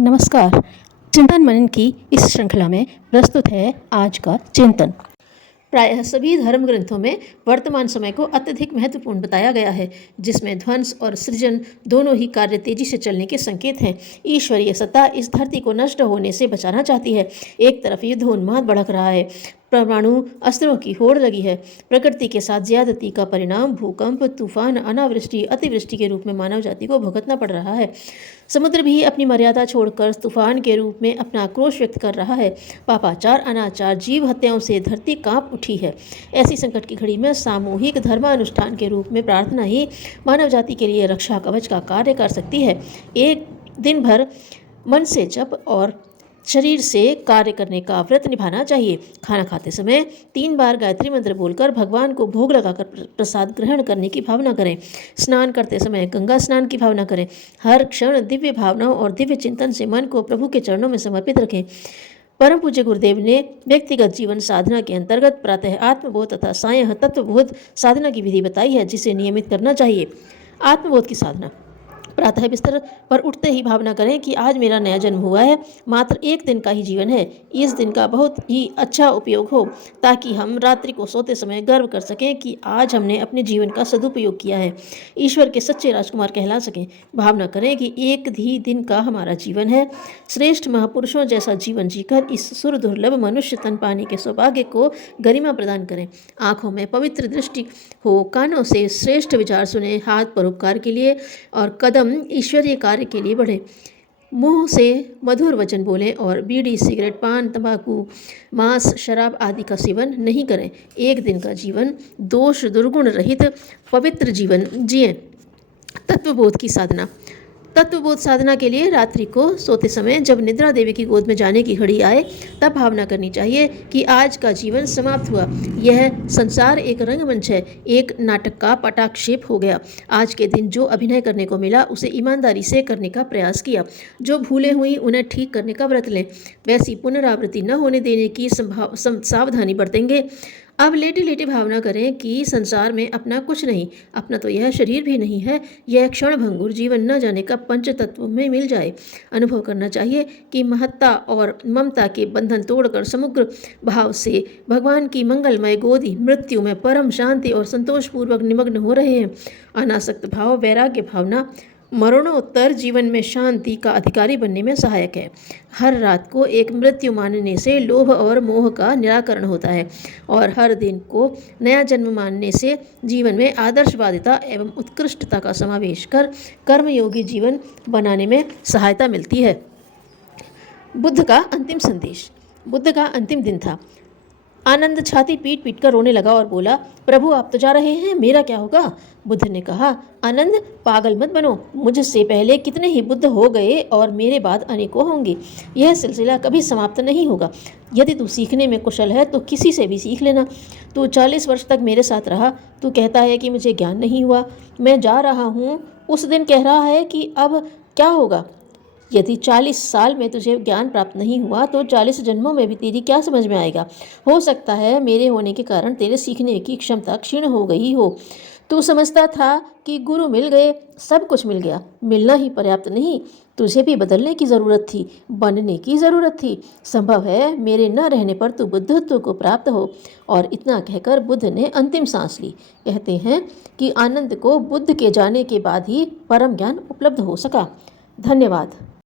नमस्कार। चिंतन मनन की इस श्रृंखला में प्रस्तुत है आज का चिंतन। प्रायः सभी धर्म ग्रंथों में वर्तमान समय को अत्यधिक महत्वपूर्ण बताया गया है, जिसमें ध्वंस और सृजन दोनों ही कार्य तेजी से चलने के संकेत हैं। ईश्वरीय सत्ता इस धरती को नष्ट होने से बचाना चाहती है। एक तरफ युद्धोन्माद भड़क रहा है, परमाणु अस्त्रों की होड़ लगी है। प्रकृति के साथ ज्यादती का परिणाम भूकंप, तूफान, अनावृष्टि, अतिवृष्टि के रूप में मानव जाति को भुगतना पड़ रहा है। समुद्र भी अपनी मर्यादा छोड़कर तूफान के रूप में अपना आक्रोश व्यक्त कर रहा है। पापाचार, अनाचार, जीव हत्याओं से धरती कांप उठी है। ऐसी संकट की घड़ी में सामूहिक धर्मानुष्ठान के रूप में प्रार्थना ही मानव जाति के लिए रक्षा कवच का कार्य कर सकती है। एक दिन भर मन से जप और शरीर से कार्य करने का व्रत निभाना चाहिए। खाना खाते समय 3 बार गायत्री मंत्र बोलकर भगवान को भोग लगाकर प्रसाद ग्रहण करने की भावना करें। स्नान करते समय गंगा स्नान की भावना करें। हर क्षण दिव्य भावनाओं और दिव्य चिंतन से मन को प्रभु के चरणों में समर्पित रखें। परम पूज्य गुरुदेव ने व्यक्तिगत जीवन साधना के अंतर्गत प्रातः आत्मबोध तथा सायं तत्वबोध साधना की विधि बताई है, जिसे नियमित करना चाहिए। आत्मबोध की साधना। प्रातः बिस्तर पर उठते ही भावना करें कि आज मेरा नया जन्म हुआ है। मात्र एक दिन का ही जीवन है। इस दिन का बहुत ही अच्छा उपयोग हो, ताकि हम रात्रि को सोते समय गर्व कर सकें कि आज हमने अपने जीवन का सदुपयोग किया है, ईश्वर के सच्चे राजकुमार कहला सकें। भावना करें कि एक ही दिन का हमारा जीवन है। श्रेष्ठ महापुरुषों जैसा जीवन जीकर इस सुर दुर्लभ मनुष्य तन पाने के सौभाग्य को गरिमा प्रदान करें। आँखों में पवित्र दृष्टि हो, कानों से श्रेष्ठ विचार सुने, हाथ परोपकार के लिए और कदम ईश्वरीय कार्य के लिए बढ़े। मुंह से मधुर वचन बोलें और बीड़ी, सिगरेट, पान, तंबाकू, मांस, शराब आदि का सेवन नहीं करें। एक दिन का जीवन दोष दुर्गुण रहित पवित्र जीवन जिएं। तत्वबोध की साधना। तत्वबोध साधना के लिए रात्रि को सोते समय जब निद्रा देवी की गोद में जाने की घड़ी आए, तब भावना करनी चाहिए कि आज का जीवन समाप्त हुआ। यह संसार एक रंगमंच है, एक नाटक का पटाक्षेप हो गया। आज के दिन जो अभिनय करने को मिला उसे ईमानदारी से करने का प्रयास किया। जो भूलें हुई उन्हें ठीक करने का व्रत लें। वैसी पुनरावृत्ति न होने देने की सावधानी बरतेंगे। अब लेटे लेटे भावना करें कि संसार में अपना कुछ नहीं, अपना तो यह शरीर भी नहीं है। यह क्षण भंगुर जीवन न जाने का पंच तत्व में मिल जाए। अनुभव करना चाहिए कि महत्ता और ममता के बंधन तोड़कर समग्र भाव से भगवान की मंगलमय गोदी मृत्यु में परम शांति और संतोषपूर्वक निमग्न हो रहे हैं। अनासक्त भाव, वैराग्य भावना मरणोत्तर जीवन में शांति का अधिकारी बनने में सहायक है। हर रात को एक मृत्यु मानने से लोभ और मोह का निराकरण होता है, और हर दिन को नया जन्म मानने से जीवन में आदर्शवादिता एवं उत्कृष्टता का समावेश कर कर्मयोगी जीवन बनाने में सहायता मिलती है। बुद्ध का अंतिम संदेश। बुद्ध का अंतिम दिन था। आनंद छाती पीट पीट कर रोने लगा और बोला, प्रभु आप तो जा रहे हैं, मेरा क्या होगा? बुद्ध ने कहा, आनंद पागल मत बनो। मुझसे पहले कितने ही बुद्ध हो गए और मेरे बाद अनेकों होंगे। यह सिलसिला कभी समाप्त नहीं होगा। यदि तू सीखने में कुशल है तो किसी से भी सीख लेना। तू 40 वर्ष तक मेरे साथ रहा। तू कहता है कि मुझे ज्ञान नहीं हुआ, मैं जा रहा हूँ। उस दिन कह रहा है कि अब क्या होगा? यदि 40 साल में तुझे ज्ञान प्राप्त नहीं हुआ तो 40 जन्मों में भी तेरी क्या समझ में आएगा? हो सकता है मेरे होने के कारण तेरे सीखने की क्षमता क्षीण हो गई हो। तू समझता था कि गुरु मिल गए, सब कुछ मिल गया। मिलना ही पर्याप्त नहीं, तुझे भी बदलने की ज़रूरत थी, बनने की ज़रूरत थी। संभव है मेरे न रहने पर तू बुद्धत्व को प्राप्त हो। और इतना कहकर बुद्ध ने अंतिम सांस ली। कहते हैं कि आनंद को बुद्ध के जाने के बाद ही परम ज्ञान उपलब्ध हो सका। धन्यवाद।